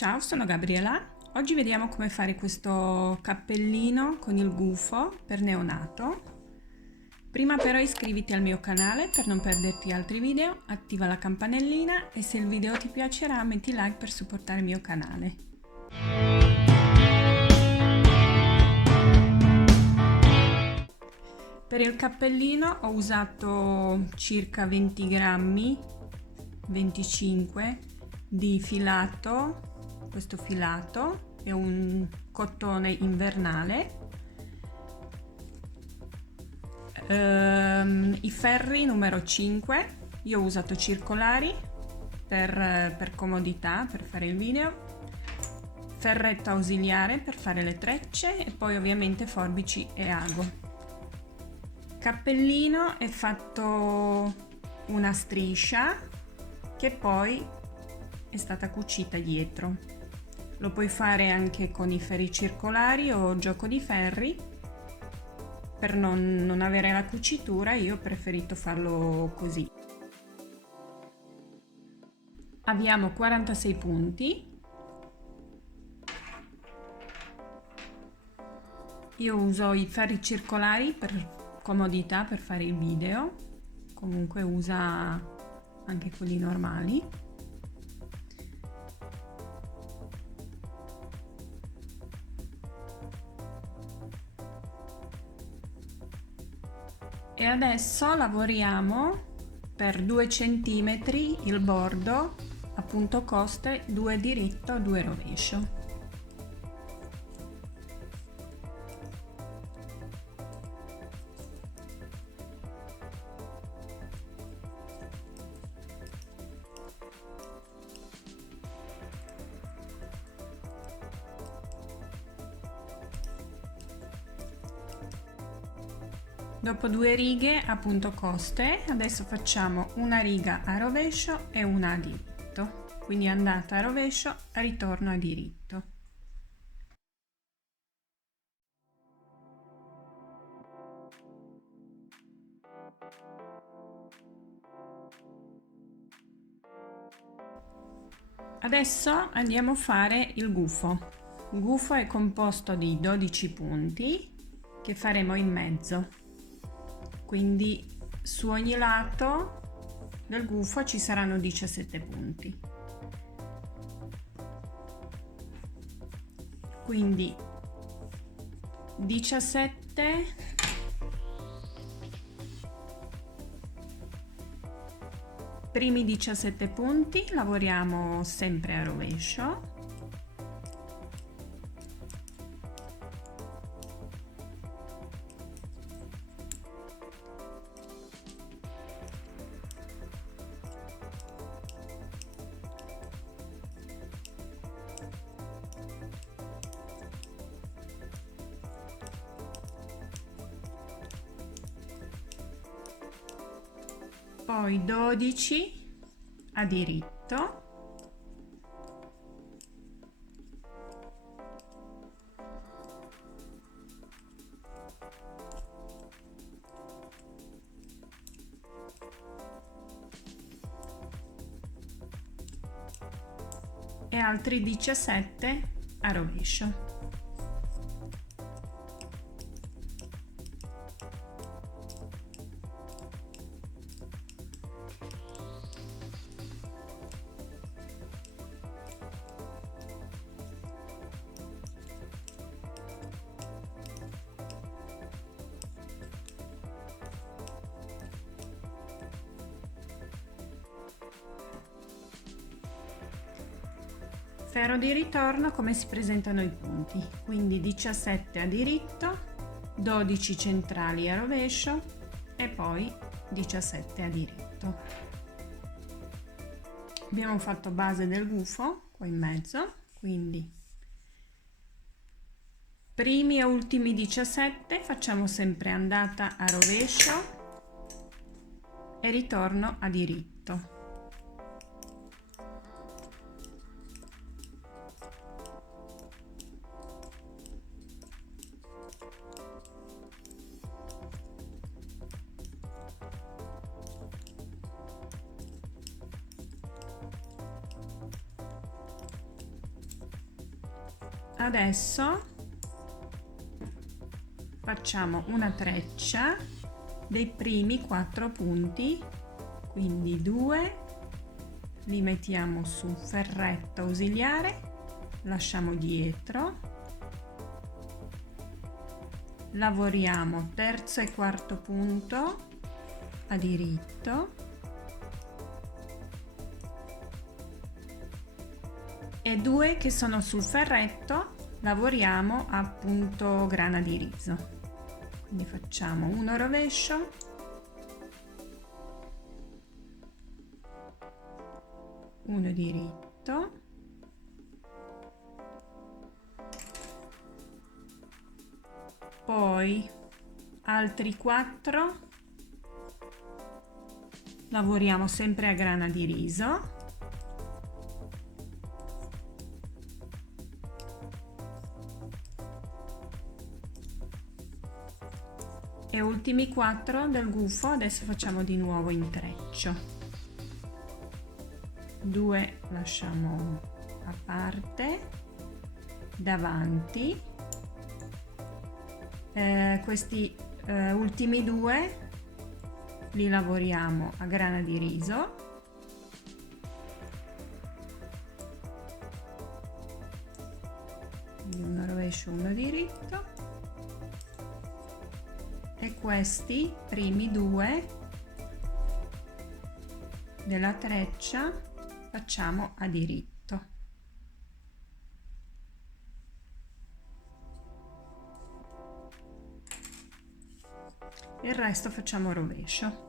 Ciao, sono Gabriela. Oggi vediamo come fare questo cappellino con il gufo per neonato. Prima però iscriviti al mio canale per non perderti altri video, attiva la campanellina e se il video ti piacerà metti like per supportare il mio canale. Per il cappellino ho usato circa 20 grammi, 25 di filato. Questo filato è un cotone invernale. I ferri numero 5, io ho usato circolari per comodità, per fare il video, ferretto ausiliare per fare le trecce e poi ovviamente forbici e ago. Cappellino è fatto una striscia che poi è stata cucita dietro. Lo puoi fare anche con i ferri circolari o gioco di ferri. Per non avere la cucitura io ho preferito farlo così. Abbiamo 46 punti. Io uso i ferri circolari per comodità, per fare il video. Comunque usa anche quelli normali. E adesso lavoriamo per 2 cm il bordo a punto coste, 2 diritto, 2 rovescio. Dopo 2 righe a punto coste, adesso facciamo una riga a rovescio e una a diritto, quindi andata a rovescio, ritorno a diritto. Adesso andiamo a fare il gufo. Il gufo è composto di 12 punti che faremo in mezzo. Quindi su ogni lato del gufo ci saranno 17 punti. Quindi 17 primi 17 punti lavoriamo sempre a rovescio. Poi 12 a diritto, e altri 17 a rovescio. Ferro di ritorno, come si presentano i punti, quindi 17 a diritto, 12 centrali a rovescio e poi 17 a diritto. Abbiamo fatto base del gufo qua in mezzo, quindi primi e ultimi 17 facciamo sempre andata a rovescio e ritorno a diritto. Adesso facciamo una treccia dei primi 4 punti, quindi 2 li mettiamo su un ferretto ausiliare, lasciamo dietro, lavoriamo terzo e quarto punto a diritto e 2 che sono sul ferretto lavoriamo a punto grana di riso. Quindi facciamo uno rovescio, uno diritto, poi altri 4 lavoriamo sempre a grana di riso, e ultimi 4 del gufo adesso facciamo di nuovo intreccio, 2 lasciamo a parte, davanti, questi ultimi 2 li lavoriamo a grana di riso, quindi uno rovescio, uno diritto, e questi primi 2 della treccia facciamo a diritto. Il resto facciamo rovescio.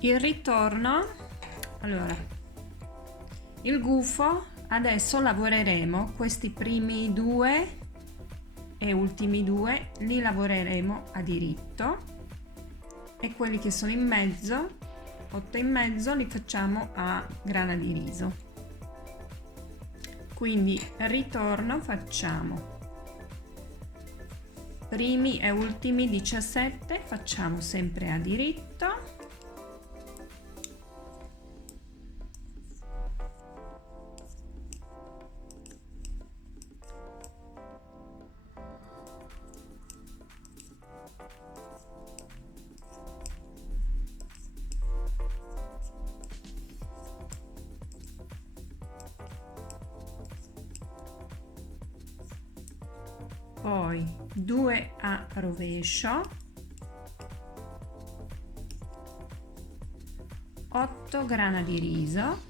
Il ritorno, allora, il gufo adesso lavoreremo questi primi 2 e ultimi 2 li lavoreremo a diritto e quelli che sono in mezzo, 8 in mezzo, li facciamo a grana di riso. Quindi ritorno facciamo primi e ultimi 17, facciamo sempre a diritto, poi 2 a rovescio, 8 grana di riso,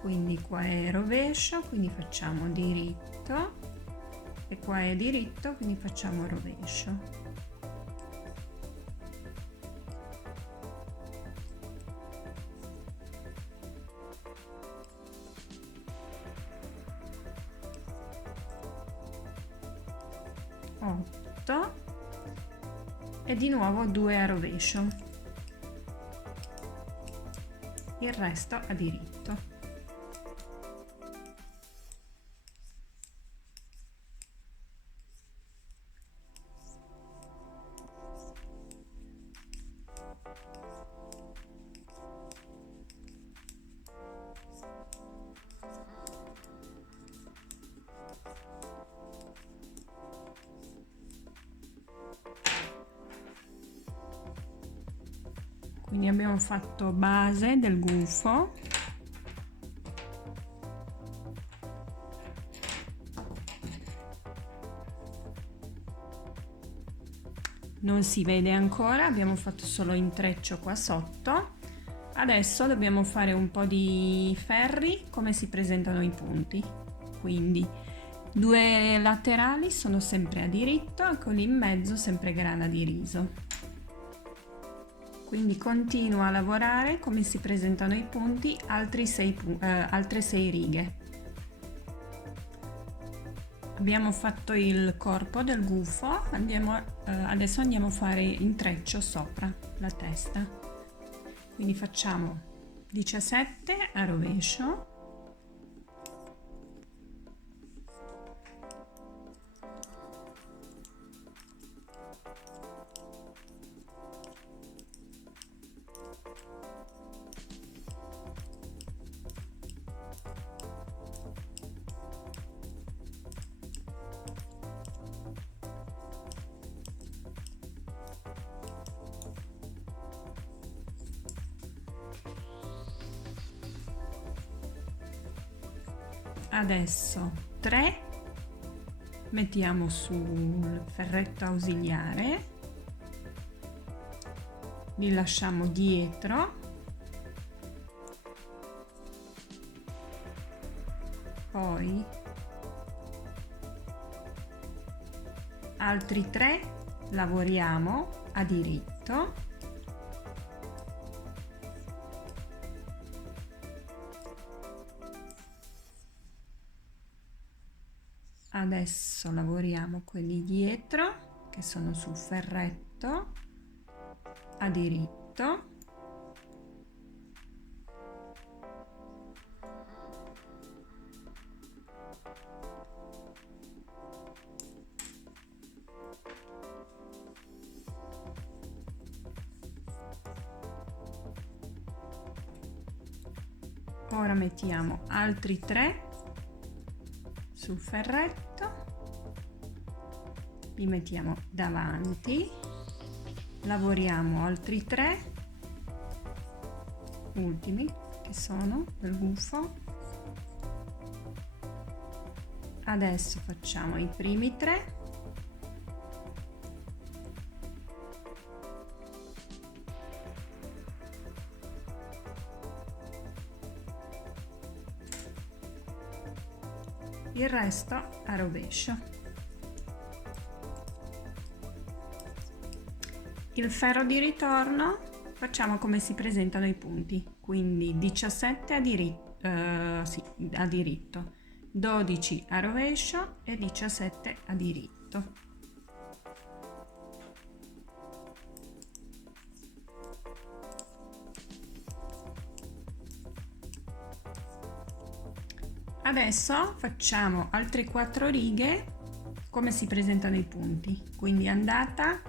quindi qua è rovescio, quindi facciamo diritto, e qua è diritto, quindi facciamo rovescio. E di nuovo 2 a rovescio, il resto a diritto. Quindi abbiamo fatto base del gufo, non si vede ancora, abbiamo fatto solo intreccio qua sotto. Adesso dobbiamo fare un po' di ferri come si presentano i punti, quindi 2 laterali sono sempre a diritto e quelli in mezzo sempre grana di riso. Quindi continua a lavorare come si presentano i punti, altre 6 righe. Abbiamo fatto il corpo del gufo, adesso andiamo a fare intreccio sopra la testa. Quindi facciamo 17 a rovescio, adesso 3 mettiamo sul ferretto ausiliare, li lasciamo dietro, poi altri 3 lavoriamo a diritto, adesso lavoriamo quelli dietro che sono sul ferretto a diritto, ora mettiamo altri 3 sul ferretto, li mettiamo davanti, lavoriamo altri 3 ultimi che sono del gufo, adesso facciamo i primi 3, il resto a rovescio. Il ferro di ritorno facciamo come si presentano i punti, quindi 17 a diritto, 12 a rovescio e 17 a diritto. Adesso facciamo altre 4 righe come si presentano i punti, quindi andata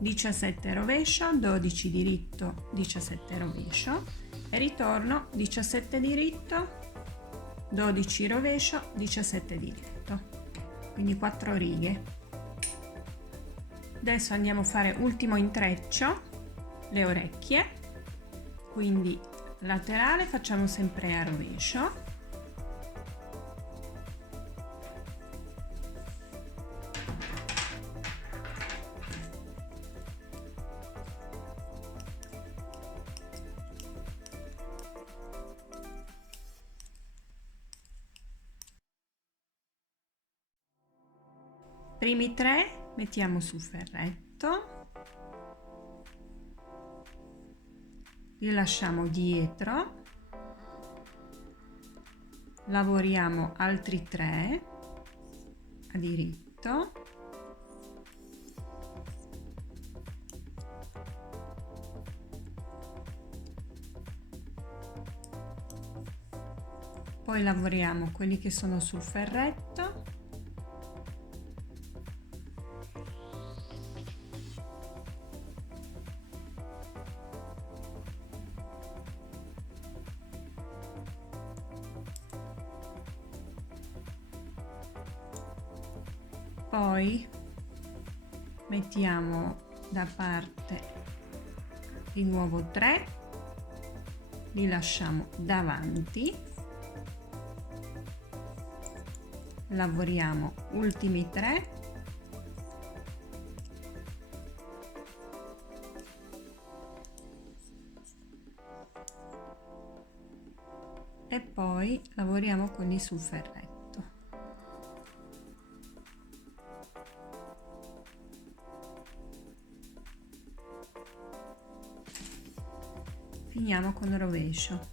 17 rovescio, 12 diritto, 17 rovescio e ritorno 17 diritto, 12 rovescio, 17 diritto, quindi 4 righe. Adesso andiamo a fare ultimo intreccio, le orecchie, quindi laterale facciamo sempre a rovescio, primi 3 mettiamo sul ferretto, li lasciamo dietro, lavoriamo altri 3 a diritto, poi lavoriamo quelli che sono sul ferretto, poi mettiamo da parte di nuovo 3, li lasciamo davanti, lavoriamo ultimi 3, e poi lavoriamo quelli sul ferretto. Finiamo con il rovescio.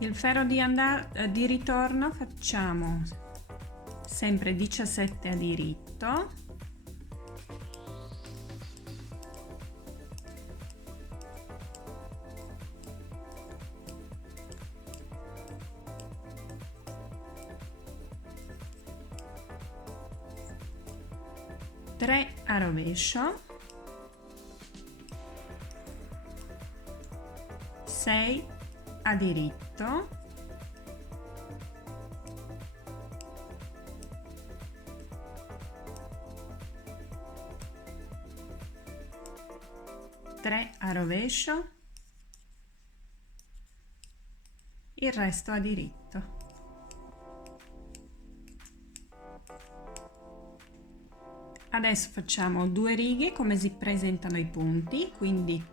Il ferro di ritorno facciamo sempre 17 a diritto, tre a rovescio, 6 a diritto, 3 a rovescio, il resto a diritto. Adesso facciamo 2 righe come si presentano i punti, quindi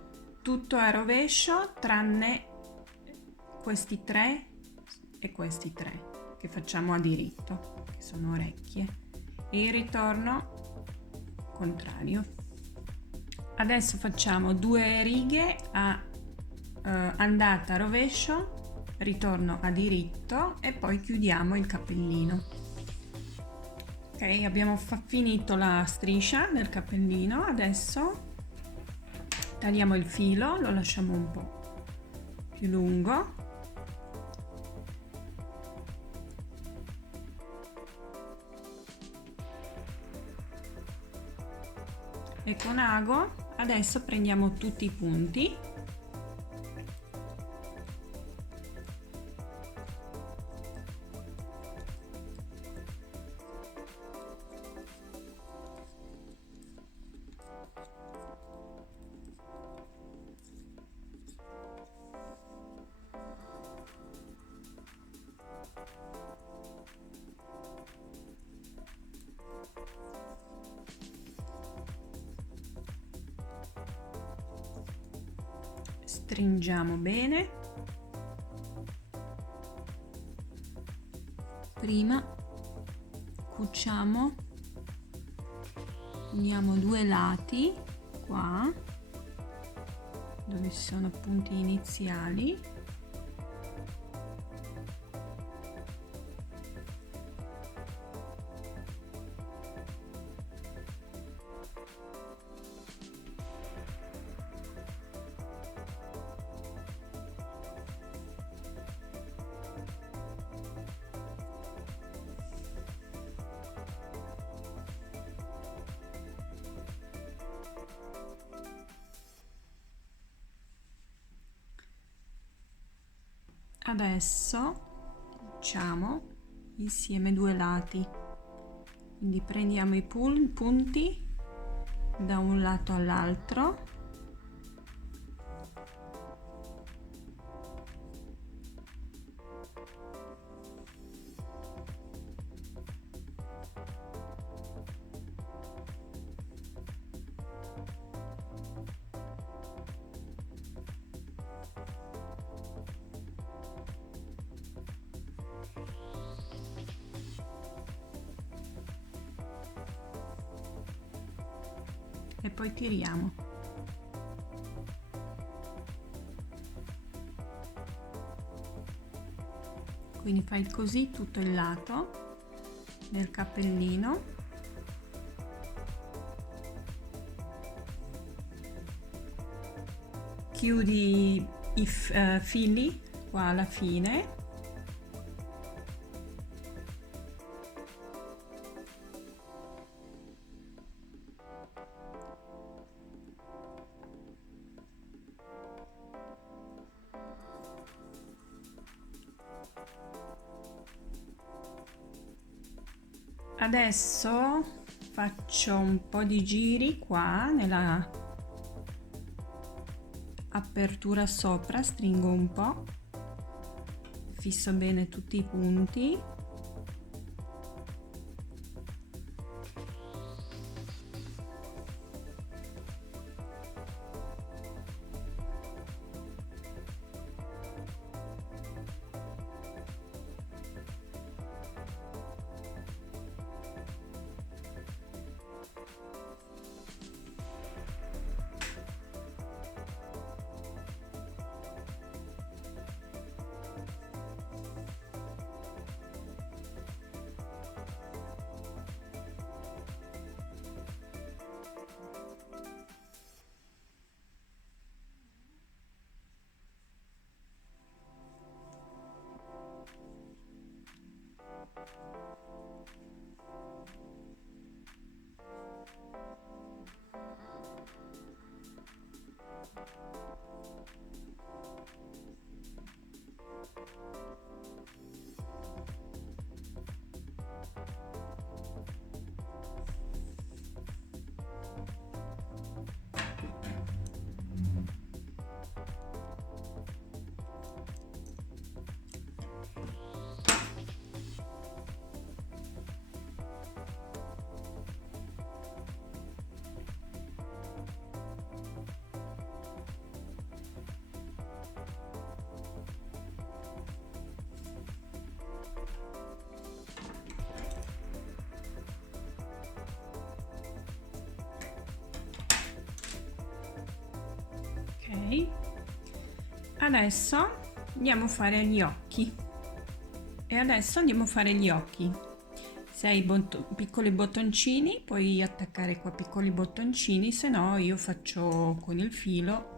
tutto a rovescio tranne questi 3 e questi 3 che facciamo a diritto, che sono orecchie, e il ritorno contrario. Adesso facciamo 2 righe a andata a rovescio, ritorno a diritto e poi chiudiamo il cappellino. Ok, abbiamo finito la striscia del cappellino. Adesso tagliamo il filo, lo lasciamo un po' più lungo. E con ago adesso prendiamo tutti i punti . Stringiamo bene. Prima cuciamo, uniamo 2 lati qua dove ci sono punti iniziali . Adesso cuciamo insieme 2 lati, quindi prendiamo i punti da un lato all'altro . E poi tiriamo. Quindi fai così tutto il lato del cappellino . Chiudi i fili qua alla fine . Adesso faccio un po' di giri qua nella apertura sopra, stringo un po', fisso bene tutti i punti . fuori. Adesso andiamo a fare gli occhi. E adesso andiamo a fare gli occhi. Se hai piccoli bottoncini puoi attaccare qua piccoli bottoncini, se no io faccio con il filo.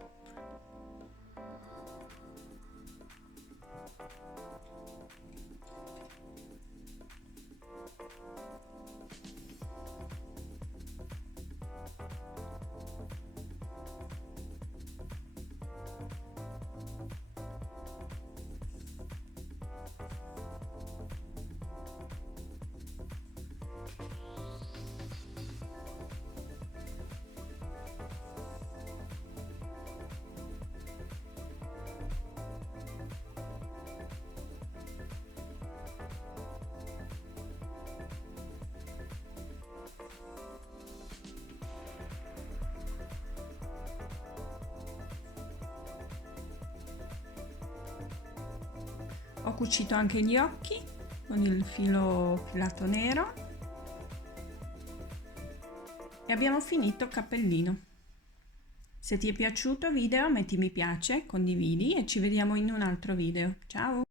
Ho cucito anche gli occhi con il filo filato nero e abbiamo finito il cappellino. Se ti è piaciuto il video metti mi piace, condividi e ci vediamo in un altro video. Ciao!